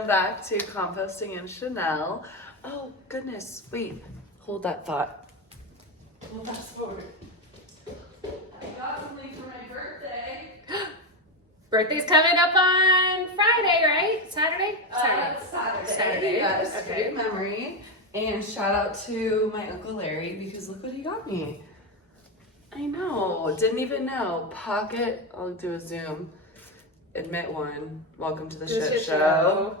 Welcome back to Composting and Chanel. Oh, goodness. Wait. Hold that thought. We'll fast forward. I got something for my birthday. Birthday's coming up on Friday, right? Saturday? Saturday. Yes, okay. Great memory. And shout out to my Uncle Larry because look what he got me. I know. Didn't even know. Pocket. I'll do a zoom. Admit one. Welcome to the shit show.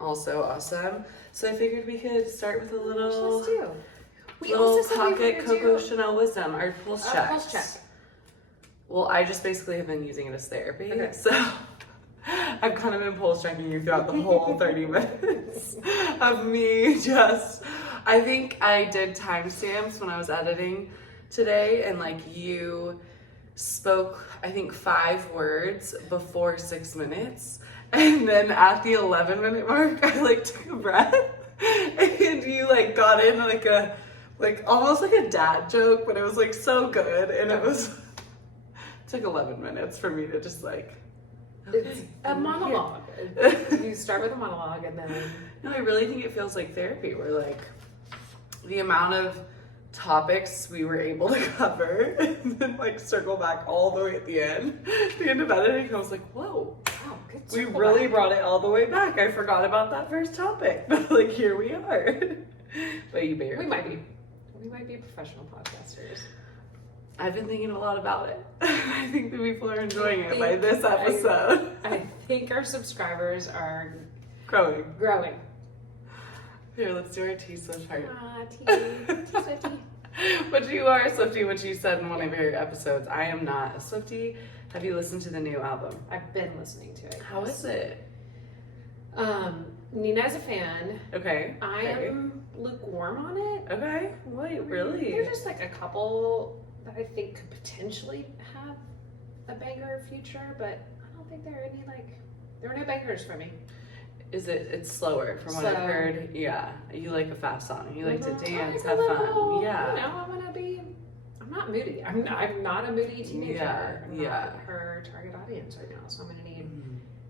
Also awesome. So I figured we could start with a little, pocket Coco Chanel wisdom. Our pulse check. Pulse check. Well, I just basically have been using it as therapy. Okay. So I've kind of been pulse checking you throughout the whole 30 minutes of me just, I think I did timestamps when I was editing today, and like you spoke, I think 5 words before 6 minutes. And then at the 11-minute mark, I like took a breath and you like got in like almost like a dad joke, but it was like so good. And it took 11 minutes for me to just like, okay, It's a monologue. You start with a monologue and then. No, I really think it feels like therapy where like the amount of topics we were able to cover and then like circle back all the way at the end of editing, I was like, whoa. Wow, good We circle really back. brought it all the way back. I forgot about that first topic. But like here we are. But you bear. We might be professional podcasters. I've been thinking a lot about it. I think that people are enjoying it by this episode. I think our subscribers are Growing. growing. Here, let's do our T-Switch heart. T-Swifty. But you are a Swiftie, which you said in one of your episodes. I am not a Swiftie. Have you listened to the new album? I've been listening to it. How is it? Nina's a fan. Okay. I am lukewarm on it. Okay. Wait, really? There's just like a couple that I think could potentially have a banger future, but I don't think there are no bangers for me. It's slower from what I've heard. Yeah. You like a fast song. You like to dance, I like have a fun. little, Yeah. I'm not moody. I'm not a moody teenager. Yeah, I'm yeah. not her target audience right now, so I'm gonna need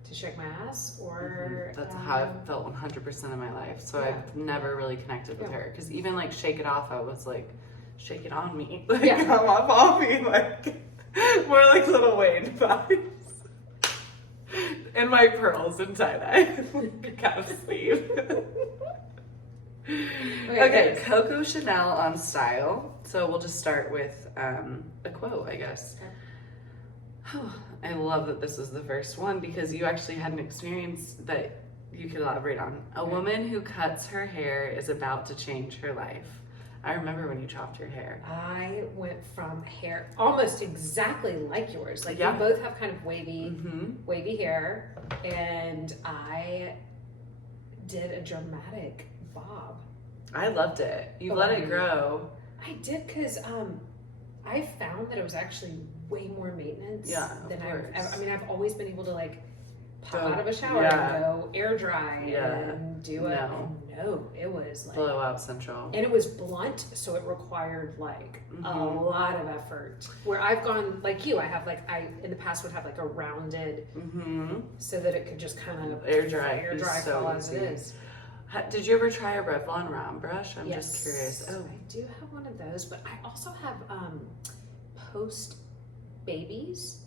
to shake my ass or. That's how I've felt 100% of my life. So Yeah. I've never really connected with Yeah. her. Because even like Shake It Off, I was like, shake it on me. Like, Yeah. come off me. Like, more like Little Wayne vibes. And my pearls and tie-dye. Calf sleeve. Okay, Coco Chanel on style. So we'll just start with a quote, I guess. I love that this was the first one because you actually had an experience that you could elaborate on. A woman who cuts her hair is about to change her life. I remember when you chopped your hair. I went from hair almost exactly like yours. Like Yeah. we both have kind of wavy Mm-hmm. hair, and I did a dramatic bob. I loved it. You let it grow. I did because I found that it was actually way more maintenance than I've always been able to like pop out of a shower and go air dry and do it. No, it was like Blowout Central. and it was blunt, so it required like a lot of effort. Where I've gone like you, I in the past would have like a rounded so that it could just kind of air dry so as it is. Did you ever try a Revlon round brush? I'm Yes. just curious. Oh, I do have one of those, but I also have post babies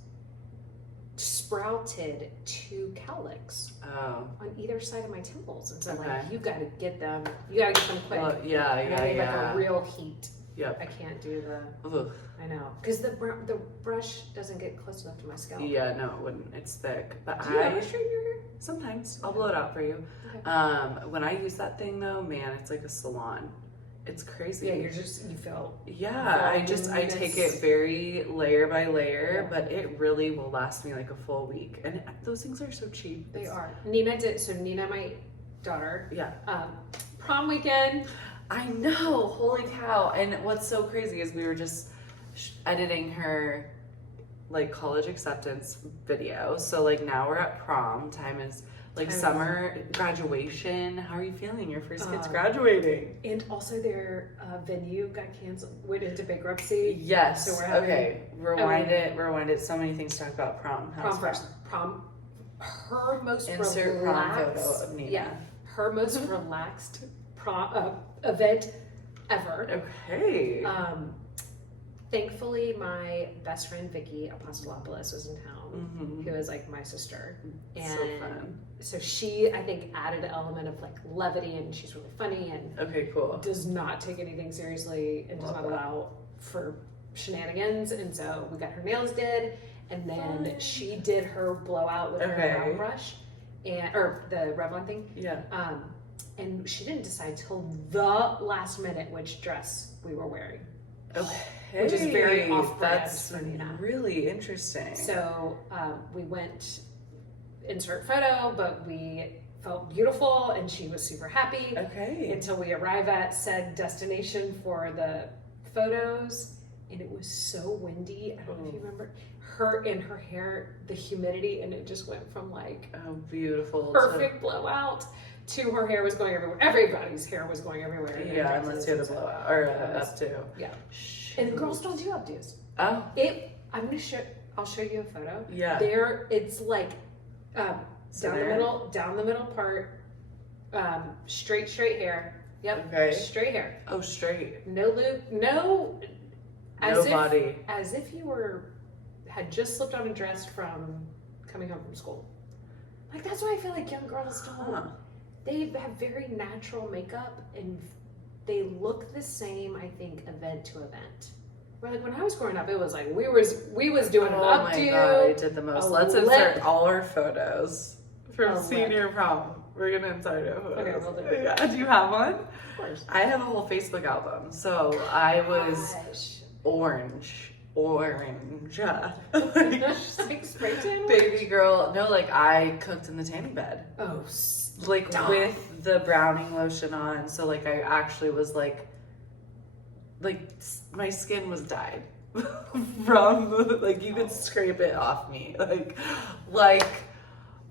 sprouted 2 cowlicks on either side of my temples, and so like you got to get them quick. Well, yeah. Like a real heat. Yep. I can't do the. Ugh. I know because the brush doesn't get close enough to my scalp. Yeah, no, it wouldn't. It's thick. But Do you ever straighten your hair? sometimes I'll blow it out for you. Okay. When I use that thing though, man, it's like a salon. It's crazy. Yeah, you feel. Yeah, I take it very layer by layer, but it really will last me like a full week. And those things are so cheap. They are. Nina, my daughter. Yeah. Prom weekend. I know, holy cow. And what's so crazy is we were just editing her like college acceptance video. So like now we're at prom. Time is like summer graduation. How are you feeling? Your first kid's graduating. And also their venue got canceled, went into bankruptcy. Yes. So we're having, Rewind it. So many things to talk about prom. Prom first. Prom. her most Insert relaxed prom photo of Nina. Yeah, her most relaxed prom event ever. Okay. Thankfully, my best friend Vicky Apostolopoulos was in town, who is like my sister, and so fun. So she, I think, added an element of like levity, and she's really funny and okay, cool. Does not take anything seriously and does not allow for shenanigans. And so we got her nails did, and then she did her blowout with her brow brush, or the Revlon thing. Yeah. And she didn't decide till the last minute which dress we were wearing. Okay. Which is very off-brand. That's really interesting. So we went insert photo, but we felt beautiful and she was super happy. Okay. Until we arrive at said destination for the photos, and it was so windy. I don't know if you remember her hair, the humidity, and it just went from like beautiful perfect blowout to her hair was going everywhere. Everybody's hair was going everywhere. Yeah, unless you had a blowout or up to. Yeah. And girls don't do updos. Oh. I'll show you a photo. Yeah. It's like down the middle part, straight hair. Yep. Okay. Straight hair. Oh, straight. No loop. No. Body. As if you had just slipped on a dress from coming home from school. Like that's why I feel like young girls don't. They have very natural makeup and they look the same, I think, event to event. Where like when I was growing up, it was like we was doing an updo. Oh my god, I did the most. Let's insert all our photos from senior prom. We're gonna insert our photos. Okay, we'll do it. Yeah. Do you have one? Of course. I have a whole Facebook album. So I was orange. Like spray tan? Baby girl. No, like I cooked in the tanning bed. Oh, like with the browning lotion on. So like I actually was like my skin was dyed from like you could scrape it off me. Like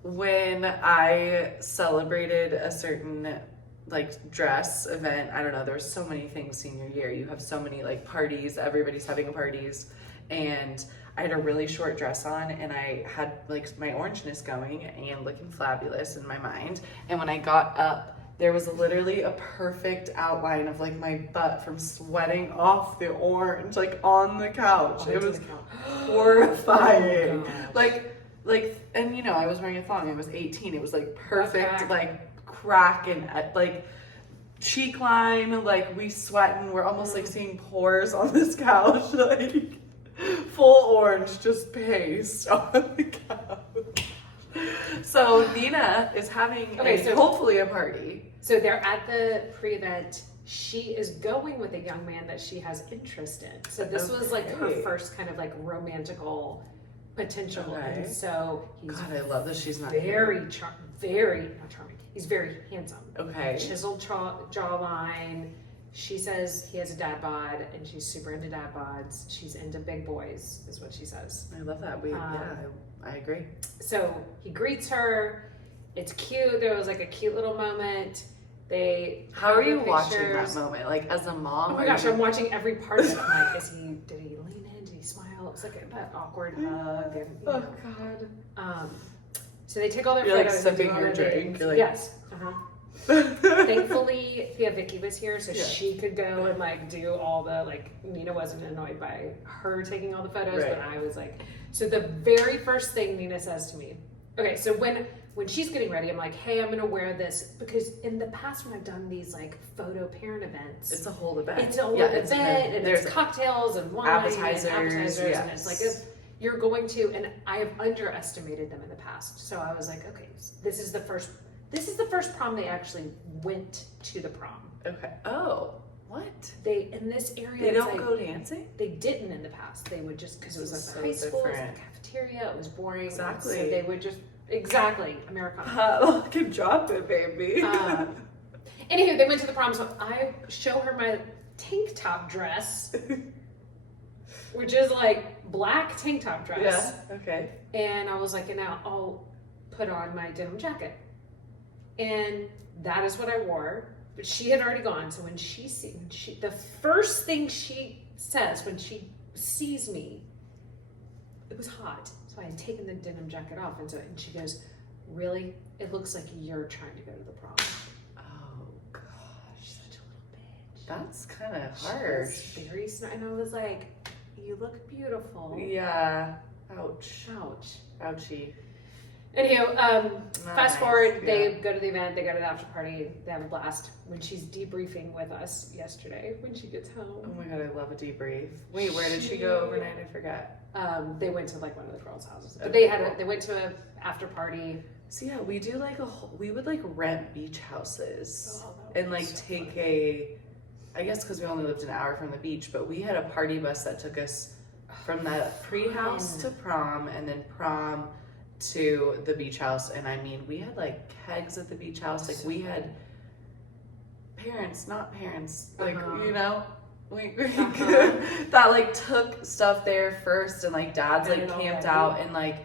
when I celebrated a certain like dress event, I don't know, there were so many things senior year. You have so many like parties, everybody's having parties, and I had a really short dress on and I had like my orangeness going and looking fabulous in my mind. And when I got up, there was literally a perfect outline of like my butt from sweating off the orange, like on the couch. It was horrifying. And you know, I was wearing a thong. I was 18. It was like perfect, like crack and like cheek line. Like we sweating. We're almost like seeing pores on this couch. Like full orange, just paste on the couch. So Nina is having hopefully a party. So they're at the pre-event. She is going with a young man that she has interest in. So this was like her first kind of like romantical potential. And so he's I love that she's not very not charming. He's very handsome. Okay. Chiseled jawline. She says he has a dad bod, and she's super into dad bods. She's into big boys, is what she says. I love that. I agree. So he greets her. It's cute. There was like a cute little moment. How are you watching that moment? Like as a mom? Oh my gosh, I'm watching every part of it. I'm like, did he lean in? Did he smile? It was like that awkward hug. And, God. So they take all their You're photos. like sipping your drink. You're like, yes. Thankfully, Vicky was here, so she could go and like do all the like. Nina wasn't annoyed by her taking all the photos, but I was like. So the very first thing Nina says to me, okay, so when she's getting ready, I'm like, hey, I'm gonna wear this because in the past when I've done these like photo parent events, it's a whole event. It's a whole event, and there's cocktails and wine appetizers, and it's like you're going to, and I have underestimated them in the past. So I was like, okay, this is the first prom they actually went to the prom. Okay. Oh, what? They in this area. They don't go dancing. They didn't in the past. They would just because it was like high school, it was the cafeteria. It was boring. Exactly. So they would just Americana. I can drop it, baby. Anywho, they went to the prom, so I show her my tank top dress, which is like black tank top dress. Yeah. Okay. And I was like, and now I'll put on my denim jacket. And that is what I wore. But she had already gone. So when the first thing she says when she sees me, it was hot. So I had taken the denim jacket off. And she goes, really, it looks like you're trying to go to the prom. Oh gosh, Such a little bitch. that's kind of harsh. Very smart. And I was like, you look beautiful. Yeah. Ouch. Ouch. Ouchie. Anyhow, Nice. fast forward, Yeah. they go to the event, they go to the after party, they have a blast. When she's debriefing with us yesterday, when she gets Oh home, my god, I love a debrief. Wait, where did she go overnight? I forget. they went to like one of the girls' houses. But Okay, they went to a after party. So yeah, we do like we would like rent beach houses Oh, that would and be like so take fun. I guess because we only lived an hour from the beach, but we had a party bus that took us from that pre-house to prom and then prom to the beach house. And I mean, we had like kegs at the beach house. Like we had parents, not parents, like, you know, that like took stuff there first, and like dads like camped out and like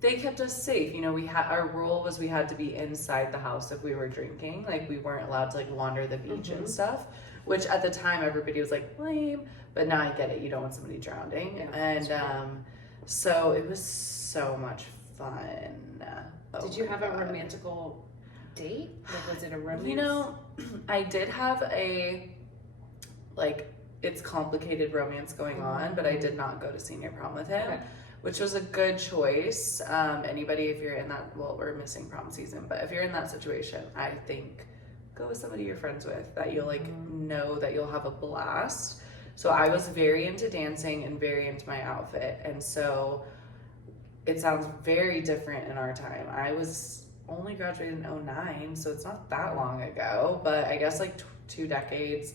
they kept us safe. You know, we had, our rule was we had to be inside the house if we were drinking. Like we weren't allowed to like wander the beach and stuff, which at the time everybody was like lame, but now I get it. You don't want somebody drowning. Yeah, and so it was so much fun. Oh Did you my have God. a romantical date? Like, was it a romance? You know, I did have a, like, it's complicated romance going on, but I did not go to senior prom with him, which was a good choice. Anybody, if you're in that, well, we're missing prom season, but if you're in that situation, I think go with somebody you're friends with that you'll like know that you'll have a blast. So I was very into dancing and very into my outfit, and so it sounds very different in our time. I was only graduated in 09, so it's not that long ago, but I guess like 2 decades.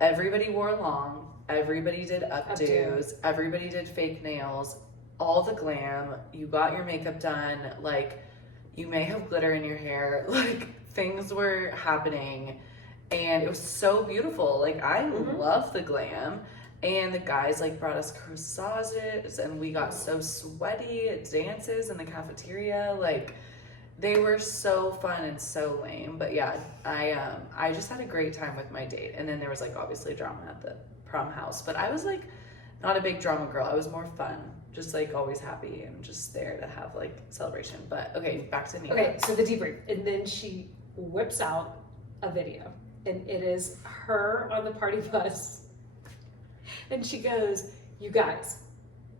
Everybody wore long, everybody did updos, everybody did fake nails, all the glam. You got your makeup done, like you may have glitter in your hair, like things were happening, and it was so beautiful. Like I love the glam. And the guys like brought us corsages, and we got so sweaty at dances in the cafeteria. Like they were so fun and so lame. But yeah, I just had a great time with my date. And then there was like obviously drama at the prom house, but I was like not a big drama girl. I was more fun, just like always happy and just there to have like celebration. But okay, back to Nina. Okay, so the debrief, and then she whips out a video, and it is her on the party bus. And she goes, you guys,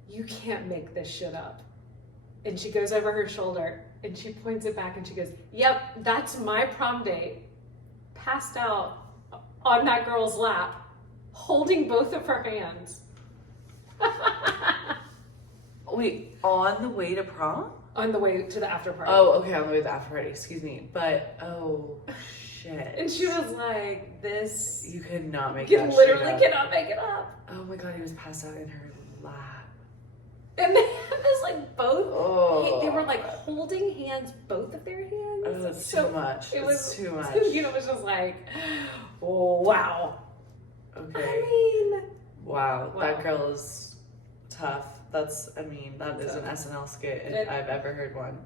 you can't make this shit up. And she goes over her shoulder and she points it back and she goes, yep, that's my prom date. Passed out on that girl's lap, holding both of her hands. Wait, on the way to prom? On the way to the after party. Oh, okay, on the way to the after party, excuse me. But, oh, shit. And she was like, this... You could not make You that literally shit up. cannot make it up. Oh my god, he was passed out in her lap. And they had this like both, Oh. they were like holding hands, both of their hands. Oh, it's So too much. It was too much. You know, it was just like, oh, wow. Okay. I mean, Wow, Wow. that girl is tough. That is an SNL skit I've ever heard one.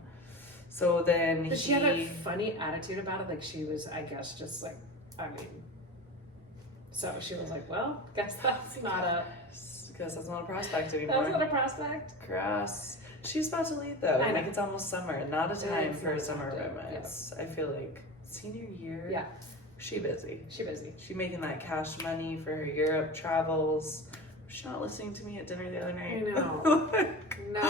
So then but she had a funny attitude about it. Like she was, I guess, just like, I mean, so she was like, well, guess that's not a prospect anymore. That's not a prospect. Grass. She's about to leave though. I know. Like it's almost summer. Not a time It's for a not summer time to- romance. I feel like senior year. Yeah. She busy. She busy. She making that cash money for her Europe travels. She's not listening to me at dinner the other night. I know. No.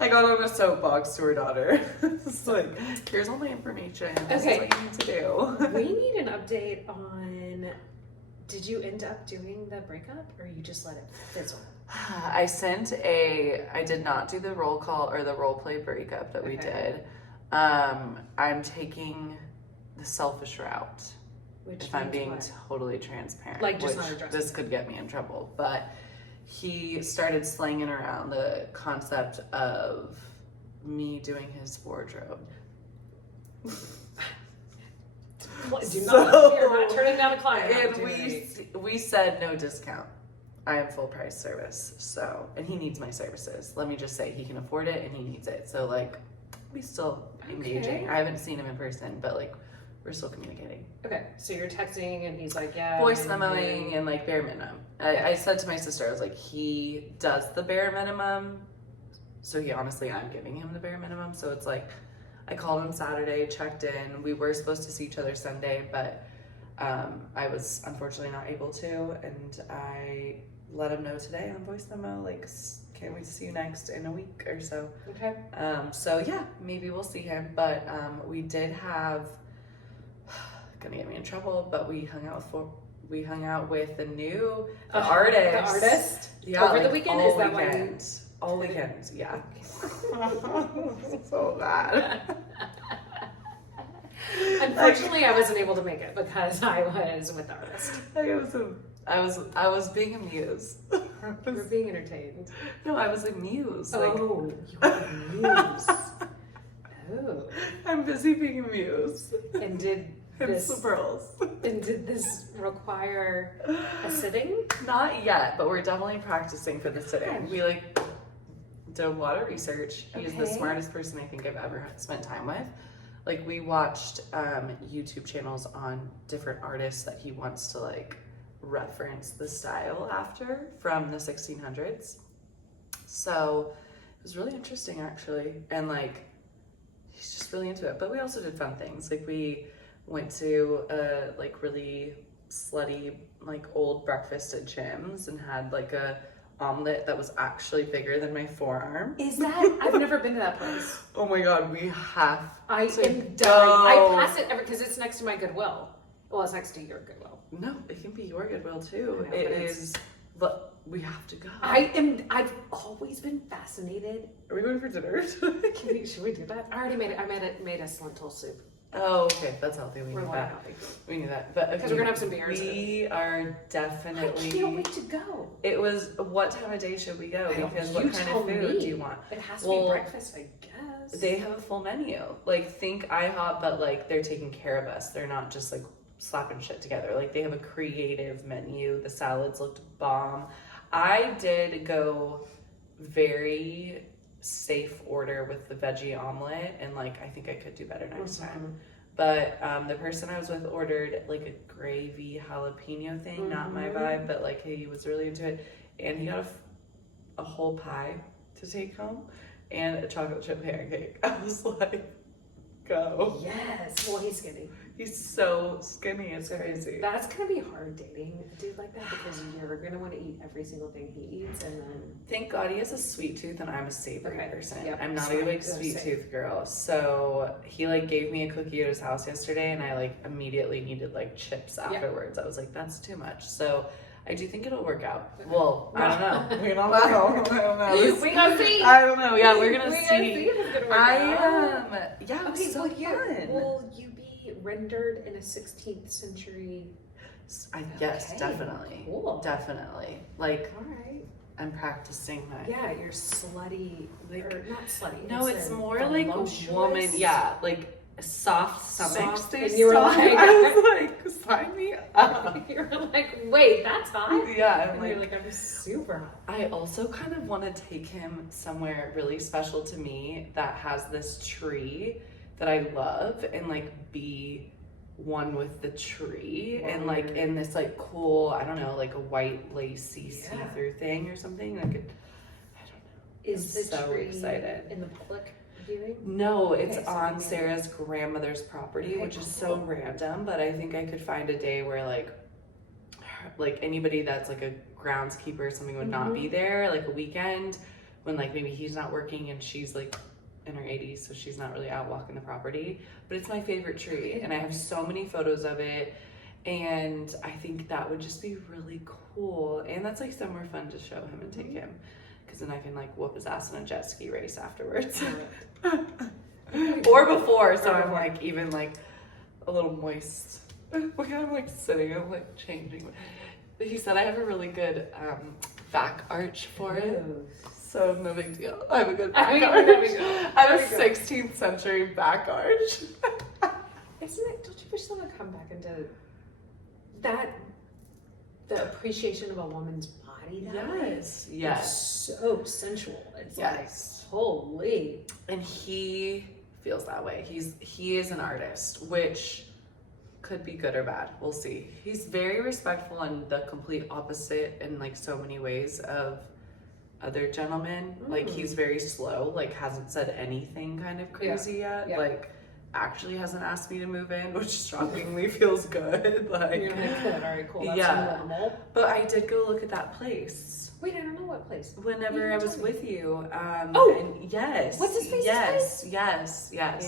I got on a soapbox to her daughter. It's like, here's all my information. This is what you need to do. We need an update on, did you end up doing the breakup or you just let it fizzle? I did not do the roll call or the role play breakup that we did. I'm taking the selfish route. Which if I'm means being what? totally transparent. Like just which not addressing this could get me in trouble. But he started slanging around the concept of me doing his wardrobe. You're not turning down a client. And we said no discount. I am full price service. So, and he needs my services. Let me just say he can afford it and he needs it. So like, we still engaging. I haven't seen him in person, but like, we're still communicating. Okay, so you're texting and he's like, yeah. Voice memoing and like bare minimum. I said to my sister, I was like, he does the bare minimum. So I'm giving him the bare minimum. So it's like, I called him Saturday, checked in. We were supposed to see each other Sunday, but I was unfortunately not able to, and I let him know today on voice memo, like, can't wait to see you next in a week or so. Okay. So yeah, maybe we'll see him, but we did have, gonna get me in trouble, but we hung out with the new artist. The artist? Yeah, over like the weekend? All Is that weekend. All weekend, yeah. So bad. Unfortunately, I wasn't able to make it because I was with the artist. I was being amused. You were being entertained. No, I was amused. Oh, you were amused. Oh. I'm busy being amused. And did this require a sitting? Not yet, but we're definitely practicing for the sitting. We did a lot of research. He's the smartest person I think I've ever spent time with. Like, we watched YouTube channels on different artists that he wants to reference the style after from the 1600s. So it was really interesting, actually, and he's just really into it. But we also did fun things. We went to a really slutty old breakfast at Jim's and had a omelet that was actually bigger than my forearm. Is that? I've never been to that place. Oh my god, we have I to am go. dying. I pass it because it's next to my Goodwill. Well, it's next to your Goodwill. No, it can be your Goodwill too. I know, It is, but we have to go. I've always been fascinated. Are we going for dinner? Should we do that? I already made it. I made us lentil soup. Oh, okay, that's healthy. We We're knew like that. healthy. We knew that, but Because we're gonna have some beers. We are definitely. I can't wait to go. It was. What time of day should we go? Because what kind of food do you want? It has to be breakfast, I guess. They have a full menu. Think IHOP, but they're taking care of us. They're not just slapping shit together. They have a creative menu. The salads looked bomb. I did go very safe order with the veggie omelet, and I think I could do better next time. But the person I was with ordered a gravy jalapeno thing, not my vibe, but he was really into it, and he got a whole pie to take home and a chocolate chip pancake. I was like, go. Yes. Well, he's skinny. He's so skinny, it's crazy. That's gonna be hard dating a dude like that because you're gonna want to eat every single thing he eats, and then. Thank God he has a sweet tooth and I'm a savory person. Yep. I'm not a big sweet tooth girl. So he gave me a cookie at his house yesterday, and I immediately needed chips afterwards. I was like, that's too much. So I do think it'll work out. Okay. Well, I don't know. We don't know. I don't know. We gonna see. I don't know. Yeah, we're gonna see. See if it's gonna work out. Yeah, okay, so fun. Will you be rendered in a 16th century? Yes, definitely. Cool. Definitely. All right. I'm practicing that. Yeah, you're slutty. Or not slutty. No, it's more woman. Yeah, soft stomachs. And you were I was sign me up. You're wait, that's hot? Yeah, and you're I'm super hot. I also kind of want to take him somewhere really special to me that has this tree that I love, and be one with the tree, and in this cool, I don't know, a white lacy see-through thing or something. I don't know. Is I'm the so tree excited. in the public viewing? No, it's on Sarah's grandmother's property, which is so random, but I think I could find a day where anybody that's a groundskeeper or something would not be there, a weekend when maybe he's not working and she's in her 80s, so she's not really out walking the property. But it's my favorite tree, and I have so many photos of it, and I think that would just be really cool. And that's somewhere fun to show him and take him, because then I can whoop his ass in a jet ski race afterwards. Or before, so I'm even a little moist. Look at him sitting and changing. He said I have a really good back arch for it. So no big deal. I have a good back arch. I have a 16th century back arch. Isn't it? Don't you wish someone would come back into that? The appreciation of a woman's body. Yes. It's so sensual. It's holy. And he feels that way. He is an artist, which could be good or bad. We'll see. He's very respectful and the complete opposite in so many ways of other gentleman. Like, he's very slow, like, hasn't said anything kind of crazy yet. Yeah. Like, actually hasn't asked me to move in, which shockingly feels good. Like, you're like, good, all right, cool, that's normal. But I did go look at that place. Wait, I don't know what place. Whenever I was with you. And yes. What's his face? Yes. Yeah.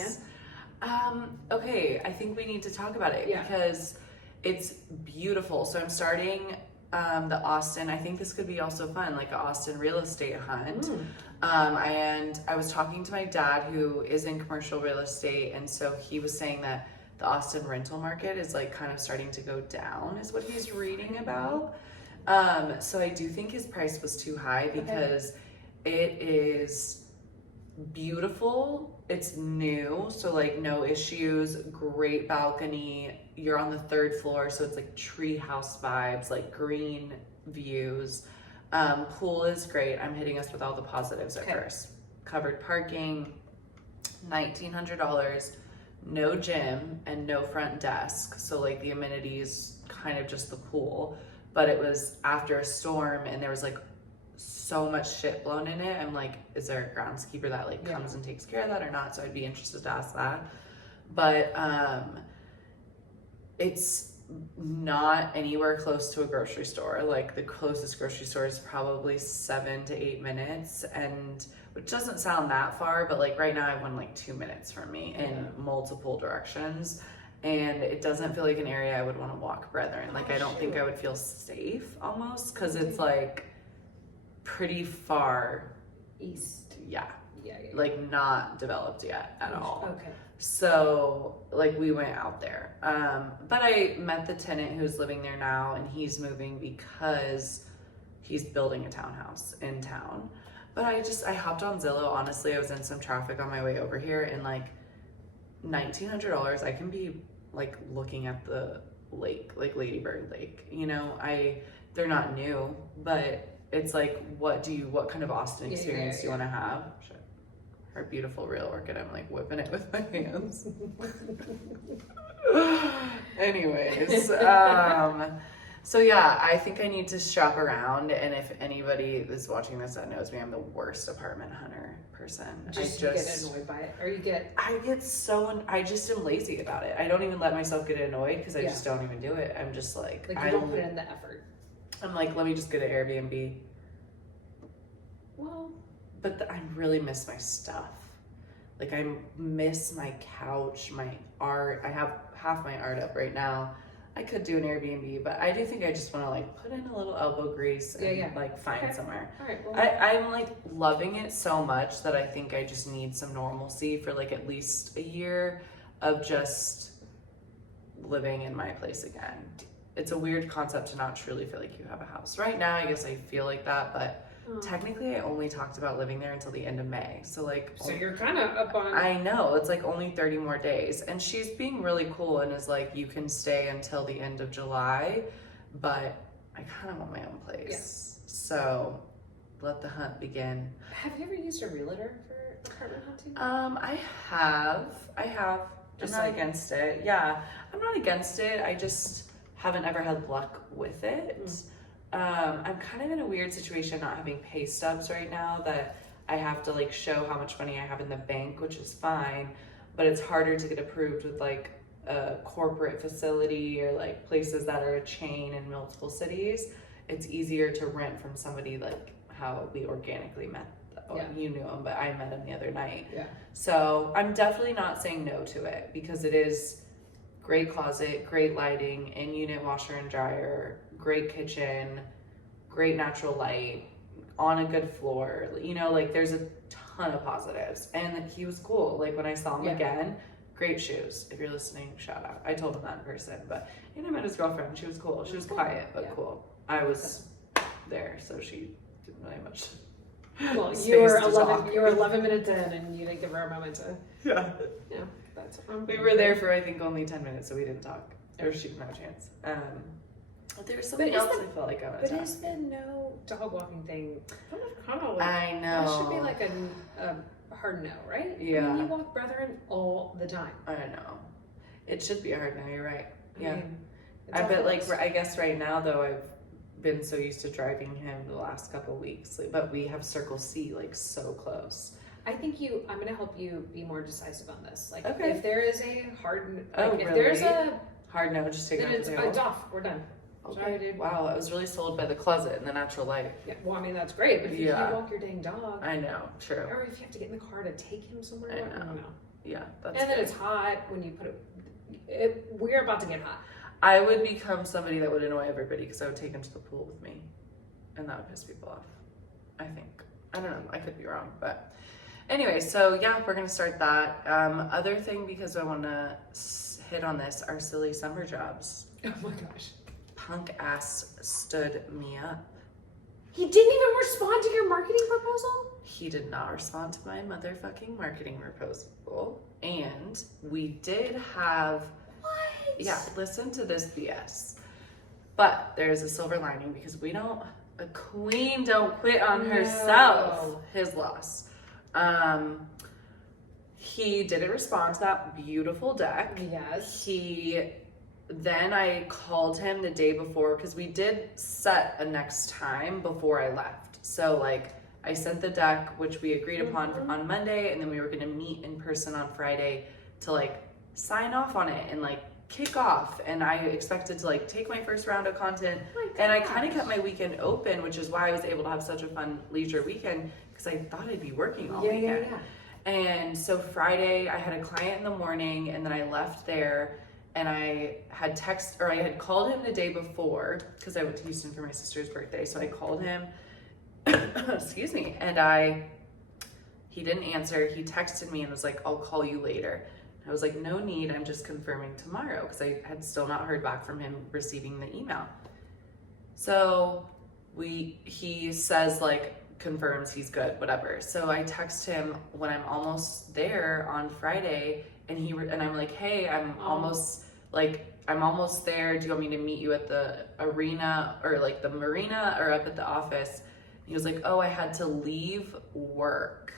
Okay, I think we need to talk about it because it's beautiful. So I'm starting the Austin, I think this could be also fun, like an Austin real estate hunt. And I was talking to my dad who is in commercial real estate, and so he was saying that the Austin rental market is like kind of starting to go down is what he's reading about. So I do think his price was too high because it is beautiful. It's new, so like no issues, great balcony. You're on the 3rd floor, so it's like tree house vibes, like green views. Pool is great. I'm hitting us with all the positives at first. Covered parking, $1,900, no gym and no front desk. So like the amenities, kind of just the pool. But it was after a storm and there was like so much shit blown in it. I'm like, is there a groundskeeper that like comes and takes care of that or not? So I'd be interested to ask that. But it's not anywhere close to a grocery store. Like the closest grocery store is probably 7 to 8 minutes, and which doesn't sound that far, but like right now I have one like 2 minutes from me in multiple directions. And it doesn't feel like an area I would want to walk brethren. Like I don't think I would feel safe almost because it's like pretty far east. Yeah. Like not developed yet at all. Okay. So like we went out there. But I met the tenant who's living there now, and he's moving because he's building a townhouse in town. But I hopped on Zillow. Honestly, I was in some traffic on my way over here, and like $1,900, I can be like looking at the lake, like Lady Bird Lake. You know, they're not new, but it's like, what kind of Austin experience do you want to have? Our beautiful real orchid, I'm like whipping it with my hands. Anyways, so yeah, I think I need to shop around, and if anybody is watching this that knows me, I'm the worst apartment hunter person. You get annoyed by it, or I just am lazy about it. I don't even let myself get annoyed because I just don't even do it. I'm just like you don't put in the effort. I'm like, let me just get an Airbnb. Well, but I really miss my stuff. Like I miss my couch, my art. I have half my art up right now. I could do an Airbnb, but I do think I just want to like put in a little elbow grease and like find somewhere. All right, well, I'm like loving it so much that I think I just need some normalcy for like at least a year of just living in my place again. It's a weird concept to not truly feel like you have a house. Right now, I guess I feel like that, but technically I only talked about living there until the end of May. So like, so you're kind of up on. I know, it's like only 30 more days, and she's being really cool and is like, you can stay until the end of July, but I kind of want my own place. Yes. So let the hunt begin. Have you ever used a realtor for apartment hunting? I have. I'm not against it. Yeah, I'm not against it. I just haven't ever had luck with it. I'm kind of in a weird situation not having pay stubs right now that I have to like show how much money I have in the bank, which is fine, but it's harder to get approved with like a corporate facility or like places that are a chain in multiple cities. It's easier to rent from somebody like how we organically met. You knew him, but I met him the other night. Yeah. So I'm definitely not saying no to it because it is great closet, great lighting, in-unit washer and dryer, great kitchen, great natural light, on a good floor. You know, like there's a ton of positives. And he was cool. Like when I saw him again, great shoes. If you're listening, shout out. I told him that in person, but and I met his girlfriend. She was cool. She was quiet, but cool. I was there, so she didn't really have much. Well, you were 11 minutes in, and you didn't give her a moment to. Yeah. That's. We were there for I think only 10 minutes, so we didn't talk, or she didn't have a chance. There was something else I felt like I was. But is the no dog walking thing kind of like? I know. That should be like a hard no, right? Yeah. I mean, you walk brethren all the time. I know. It should be a hard no. You're right. Yeah. I mean, I bet like I guess right now though I've been so used to driving him the last couple weeks, but we have Circle C like so close. I think I'm going to help you be more decisive on this. Like, okay. If there is a hard, if really? there's a hard no, just take it off the table. It's off. We're done. Okay. Sorry, dude. Wow, I was really sold by the closet and the natural light. Yeah, well, I mean, that's great, but if you can't walk your dang dog. I know, true. Or if you have to get in the car to take him somewhere, I don't know. Yeah, that's and then it's hot when you put it. We're about to get hot. I would become somebody that would annoy everybody because I would take him to the pool with me, and that would piss people off. I think. I don't know. I could be wrong, but anyway. So yeah, we're gonna start that. Other thing, because I want to hit on this, our silly summer jobs. Oh my gosh. Punk ass stood me up. He didn't even respond to your marketing proposal? He did not respond to my motherfucking marketing proposal. And we did have... What? Yeah, listen to this BS. But there's a silver lining because a queen don't quit on herself. His loss. He didn't respond to that beautiful deck. Yes. Then I called him the day before because we did set a next time before I left. So like I sent the deck, which we agreed upon on Monday, and then we were gonna meet in person on Friday to like sign off on it and like kick off. And I expected to like take my first round of content, and I kind of kept my weekend open, which is why I was able to have such a fun leisure weekend because I thought I'd be working all weekend. Yeah. And so Friday I had a client in the morning, and then I left there. And I had called him the day before because I went to Houston for my sister's birthday. So I called him, excuse me, and he didn't answer. He texted me and was like, I'll call you later. I was like, no need, I'm just confirming tomorrow because I had still not heard back from him receiving the email. So he says like, confirms he's good, whatever. So I text him when I'm almost there on Friday, and I'm like, hey, I'm almost there. Do you want me to meet you at the arena or like the marina or up at the office? He was like, oh, I had to leave work.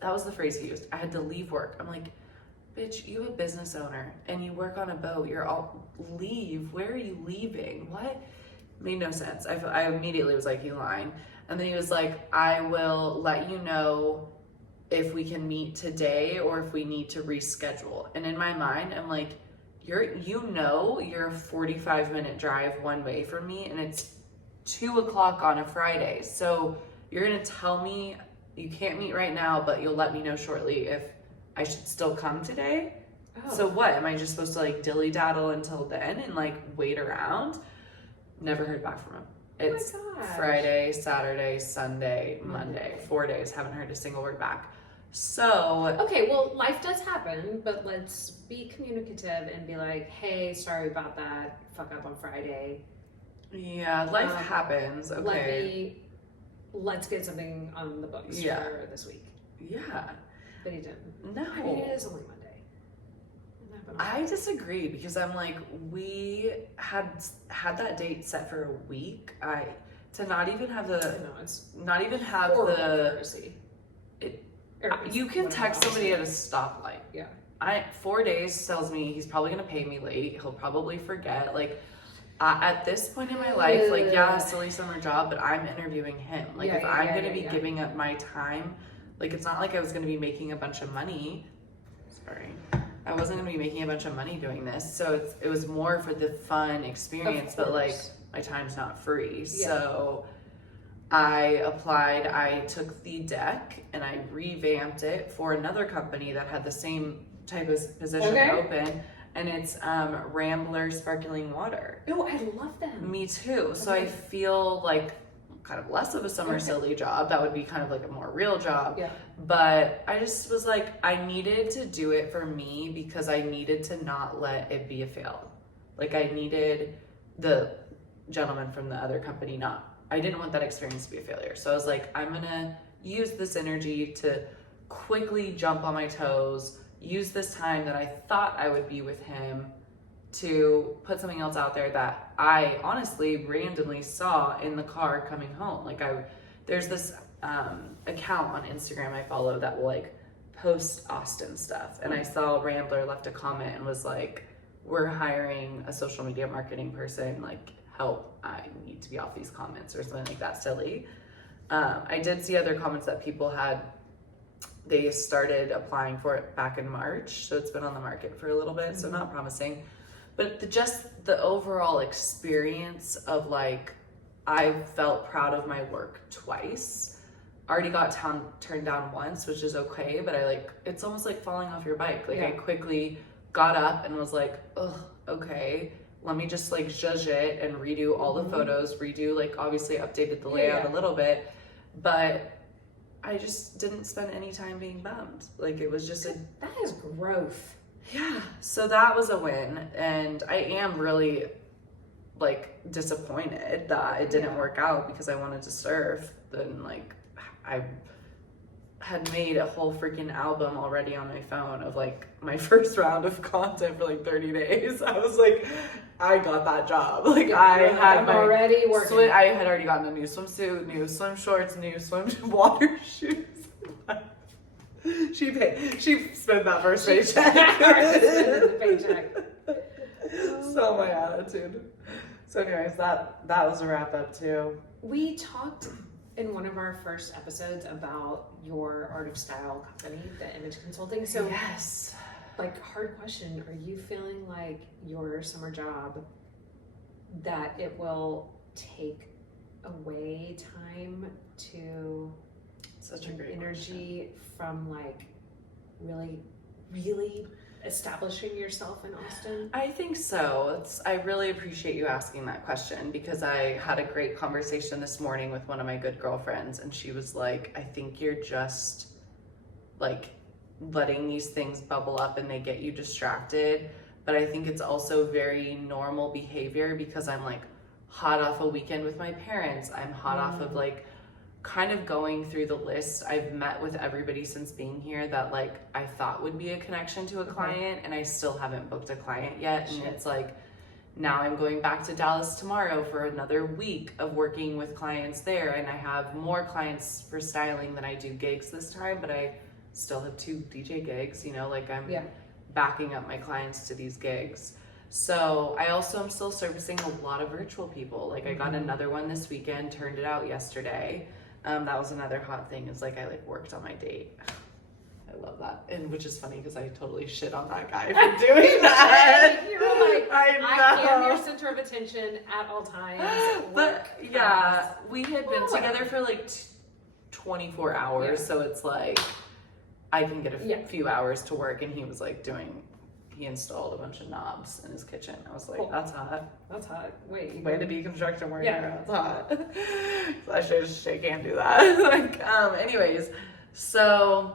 That was the phrase he used. I had to leave work. I'm like, bitch, you a business owner and you work on a boat. You're all leave. Where are you leaving? What? Made no sense. I immediately was like, you lying. And then he was like, I will let you know if we can meet today or if we need to reschedule. And in my mind, I'm like, you're a 45-minute drive one way from me, and it's 2:00 on a Friday. So you're gonna tell me you can't meet right now, but you'll let me know shortly if I should still come today? Oh. So what? Am I just supposed to like dilly-daddle until then and like wait around? Never heard back from him. It's Friday, Saturday, Sunday, Monday. 4 days. Haven't heard a single word back. So okay, well, life does happen, but let's be communicative and be like, hey, sorry about that. Fuck up on Friday. Yeah, life happens. Okay. Let's get something on the books for this week. Yeah. But he didn't. No. I mean, it is only Monday. I disagree because I'm like, we had that date set for a week. To not even have you can text somebody at a stoplight. Yeah. 4 days tells me he's probably gonna pay me late. He'll probably forget. Like at this point in my life, like silly summer job, but I'm interviewing him. Like if I'm gonna be giving up my time, like it's not like I was gonna be making a bunch of money. Sorry. I wasn't gonna be making a bunch of money doing this. So it was more for the fun experience, but like my time's not free. Yeah. So I applied, I took the deck and I revamped it for another company that had the same type of position open, and it's Rambler Sparkling Water. Oh, I love them. Me too. So I feel like kind of less of a summer silly job. That would be kind of like a more real job. Yeah. But I just was like, I needed to do it for me because I needed to not let it be a fail. Like I needed the gentleman from the other company I didn't want that experience to be a failure. So I was like, I'm gonna use this energy to quickly jump on my toes, use this time that I thought I would be with him to put something else out there that I honestly randomly saw in the car coming home. Like there's this account on Instagram I follow that will like post Austin stuff. And I saw Rambler left a comment and was like, we're hiring a social media marketing person. Like, help, I need to be off these comments or something like that silly. I did see other comments that people had, they started applying for it back in March, so it's been on the market for a little bit, so not promising. But just the overall experience of like, I felt proud of my work twice. Already got turned down once, which is okay, but it's almost like falling off your bike. Like I quickly got up and was like, ugh, okay, let me just like zhuzh it and redo all the photos, like obviously updated the layout a little bit, but I just didn't spend any time being bummed. Like it was just that is growth. Yeah. So that was a win, and I am really like disappointed that it didn't work out because I wanted to surf. Then like I had made a whole freaking album already on my phone of like my first round of content for like 30 days. I was like, I got that job. Like I'm already working. I had already gotten a new swimsuit, new swim shorts, new swim water shoes. She spent that first paycheck. So my attitude. So anyways, that was a wrap up too. We talked in one of our first episodes about your Art of Style company, the image consulting. So yes, like hard question, are you feeling like your summer job that it will take away time to such a great energy from like really establishing yourself in Austin? I think so. I really appreciate you asking that question because I had a great conversation this morning with one of my good girlfriends, and she was like, I think you're just like letting these things bubble up and they get you distracted. But I think it's also very normal behavior because I'm like hot off a weekend with my parents. I'm hot off of like kind of going through the list. I've met with everybody since being here that like I thought would be a connection to a client, and I still haven't booked a client yet. And it's like, now I'm going back to Dallas tomorrow for another week of working with clients there, and I have more clients for styling than I do gigs this time, but I still have 2 DJ gigs, you know, like I'm backing up my clients to these gigs. So I also am still servicing a lot of virtual people. Like I got another one this weekend, turned it out yesterday. That was another hot thing, is like I like worked on my date. I love that. And which is funny because I totally shit on that guy for doing that. You're like, I am your center of attention at all times. But yeah, we had been together for like 24 hours, so it's like I can get a few hours to work, and he was like he installed a bunch of knobs in his kitchen. I was like, that's hot. That's hot. Wait. Way to be a construction worker. That's hot. So I can't do that. Like, anyways, so.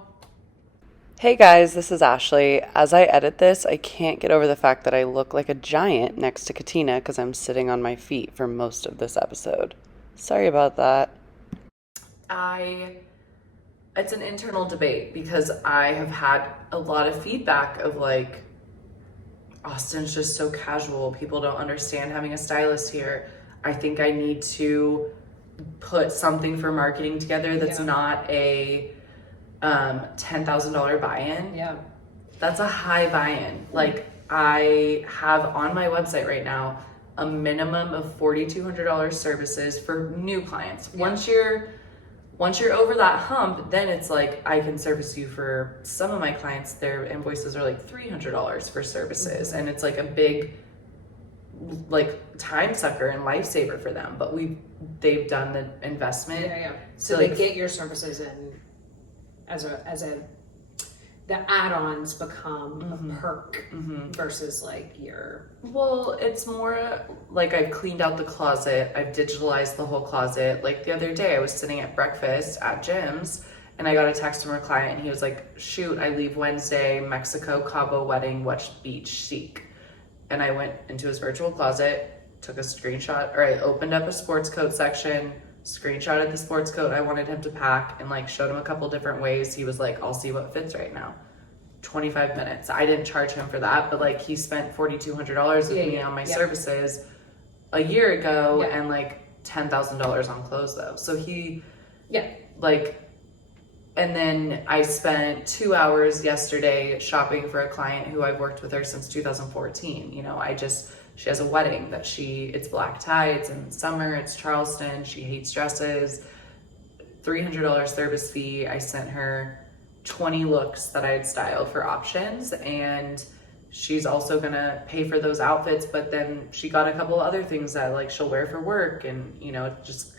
Hey guys, this is Ashley. As I edit this, I can't get over the fact that I look like a giant next to Katina because I'm sitting on my feet for most of this episode. Sorry about that. It's an internal debate because I have had a lot of feedback of like, Austin's just so casual. People don't understand having a stylist here. I think I need to put something for marketing together that's not a $10,000 buy-in. Yeah. That's a high buy-in. Like I have on my website right now a minimum of $4,200 services for new clients. Yeah. Once you're over that hump, then it's like I can service you for some of my clients. Their invoices are like $300 for services, and it's like a big like time sucker and lifesaver for them. But they've done the investment. Yeah. So they get your services in as the add-ons become a perk versus like your. Well, it's more like I've cleaned out the closet. I've digitalized the whole closet. Like the other day I was sitting at breakfast at Jim's and I got a text from a client and he was like, shoot, I leave Wednesday, Mexico, Cabo wedding, which beach chic? And I went into his virtual closet, took a screenshot, or I opened up a sports coat section, screenshotted the sports coat I wanted him to pack, and like showed him a couple different ways. He was like, I'll see what fits right now. 25 minutes. I didn't charge him for that, but like he spent $4,200 with me on my services a year ago and like $10,000 on clothes though. So he, and then I spent 2 hours yesterday shopping for a client who I've worked with her since 2014. You know, I just she has a wedding that it's black tie, it's in summer, it's Charleston, she hates dresses, $300 service fee. I sent her 20 looks that I had styled for options, and she's also gonna pay for those outfits, but then she got a couple other things that like she'll wear for work, and you know, just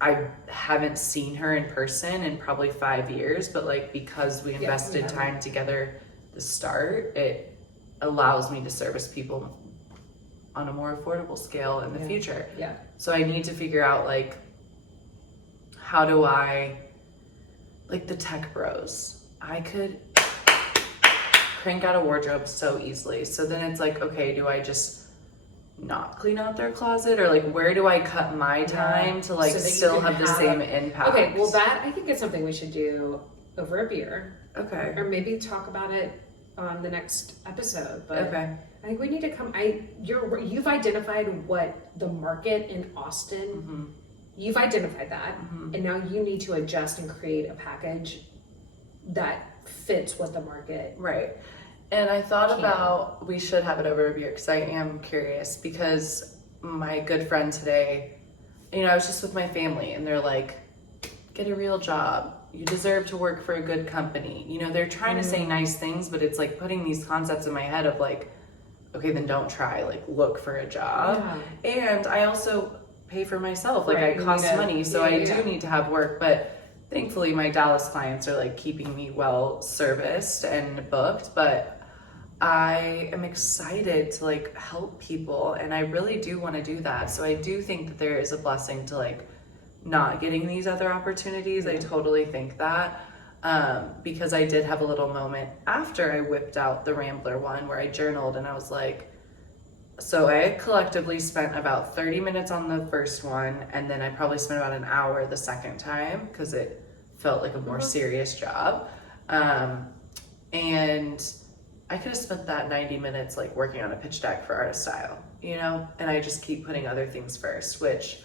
I haven't seen her in person in probably 5 years, but like because we invested time together to start, it allows me to service people on a more affordable scale in the future. Yeah. So I need to figure out like, how do I, like the tech bros, I could crank out a wardrobe so easily. So then it's like, okay, do I just not clean out their closet, or like where do I cut my time to like still have the same impact? Okay, well that I think is something we should do over a beer. Okay. Or maybe talk about it on the next episode. But okay. I think we need to come. You've identified what the market in Austin. You've identified that, and now you need to adjust and create a package that fits what the market. Right. And I thought about, we should have it over a beer because I am curious, because my good friend today, you know, I was just with my family and they're like, get a real job. You deserve to work for a good company. You know, they're trying to say nice things, but it's like putting these concepts in my head of like, okay, then don't try, like look for a job. Yeah. And I also pay for myself. Like I cost money, so I do need to have work, but thankfully my Dallas clients are like keeping me well serviced and booked, but I am excited to like help people, and I really do want to do that. So I do think that there is a blessing to like not getting these other opportunities. I totally think that, because I did have a little moment after I whipped out the Rambler one where I journaled, and I was like, so I collectively spent about 30 minutes on the first one, and then I probably spent about an hour the second time because it felt like a more serious job. And I could have spent that 90 minutes like working on a pitch deck for Artist Style, you know, and I just keep putting other things first, which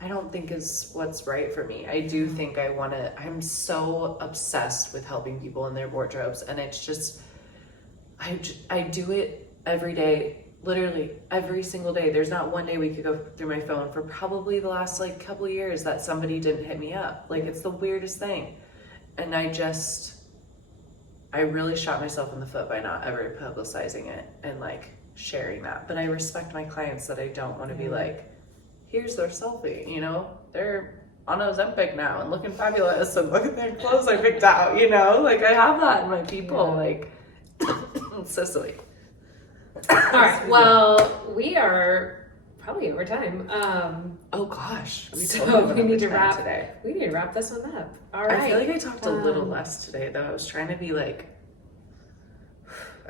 I don't think is what's right for me. I do think I'm so obsessed with helping people in their wardrobes, and it's just, I do it every day, literally every single day. There's not one day we could go through my phone for probably the last like couple of years that somebody didn't hit me up. Like it's the weirdest thing. And I really shot myself in the foot by not ever publicizing it and like sharing that. But I respect my clients that I don't want to be like, here's their selfie, you know, they're on Ozempic now and looking fabulous, and look at their clothes I picked out, you know, like I have that in my people, like it's so sweet. All right, well, we are probably over time. Oh gosh, we need to wrap today. We need to wrap this one up. All right. I feel like I talked a little less today, though. I was trying to be like,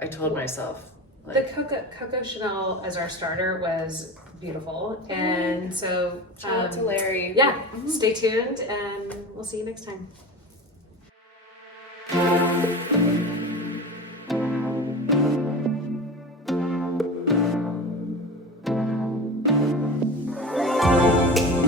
I told myself. Like, the Coco Chanel as our starter was beautiful, and so shout out to Larry. Yeah, stay tuned, and we'll see you next time.